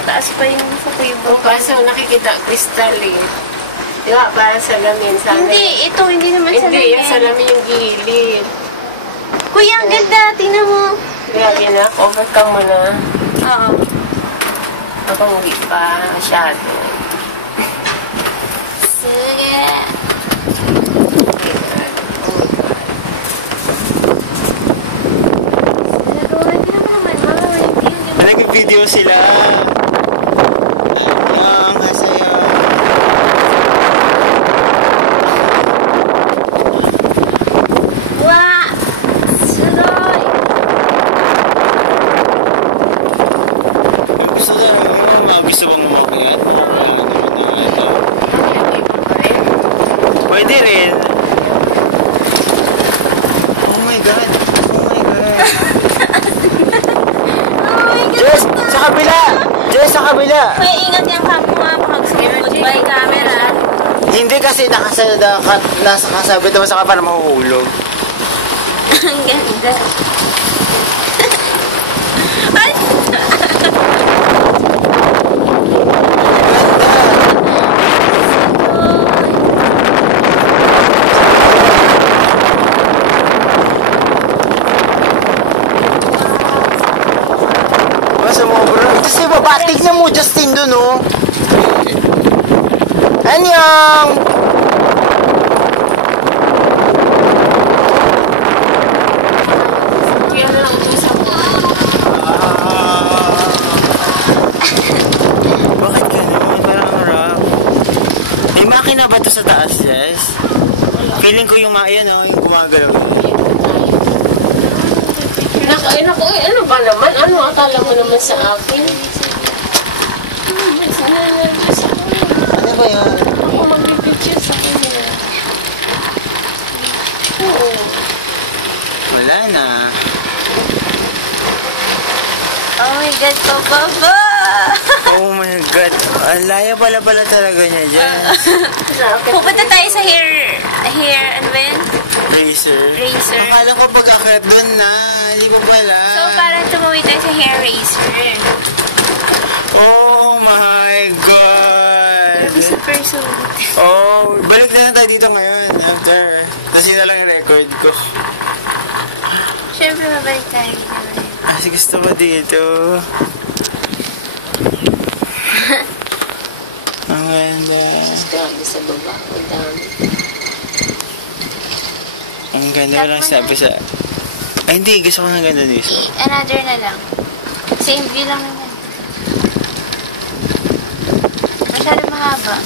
mataas pa yung sa kuibo. Kaso nakikita crystal eh. Di ba? Parang salamin. Hindi, ito hindi naman salamin. Hindi, yung salamin yung gilid. Kuya, ang ganda. Tingnan mo. Grabe na, cover ka mo na. Oo. Ako hindi pa masyado. Sige. Nag-video sila. Ang kasaya. Wah! Suloy! Gusto ka gusto bang umakyat? Pwede rin. Oh my God. Oh my God. Jess, sa kabila! Jess, sa kabila! May ingat yung hapon nga pag-goodbye camera. Hindi kasi nasa kasabit naman sa ka para mahuhulog. Ang ganda. Ay! Kasi babatik niya mo, Justin, dun, oh. Anyang! Bakit ka naman? Parang harap. May makina ba ito sa taas, Jess? Feeling ko yung yan, oh, yung gumagalaw. Ano ba naman? Ano akala mo naman sa akin? Ano ba yan? Ako mag-picture sa akin. Oo. Wala na. Oh my God, pababa! Oh my God. Ang laya pala talaga niya dyan. Pupunta tayo sa hair, ano ba yan? Razor. Razor. Akala ko pagkakayat doon na. Hindi pa pala. So, parang tumuwi tayo sa hair razor. Oh my God. Grabe super sulit. Oh, balik na lang tayo dito ngayon. After. Tapos yun na lang yung record ko. Siyempre, mabalik tayo. Kasi gusto ko dito. Ang ganda. Grabe sa baba. Ang dami. Ang ganda. Walang sabi sa... Ay, hindi. Gusto ko ng ganda dito. Another na lang. Same view lang naman. Masyado mahaba.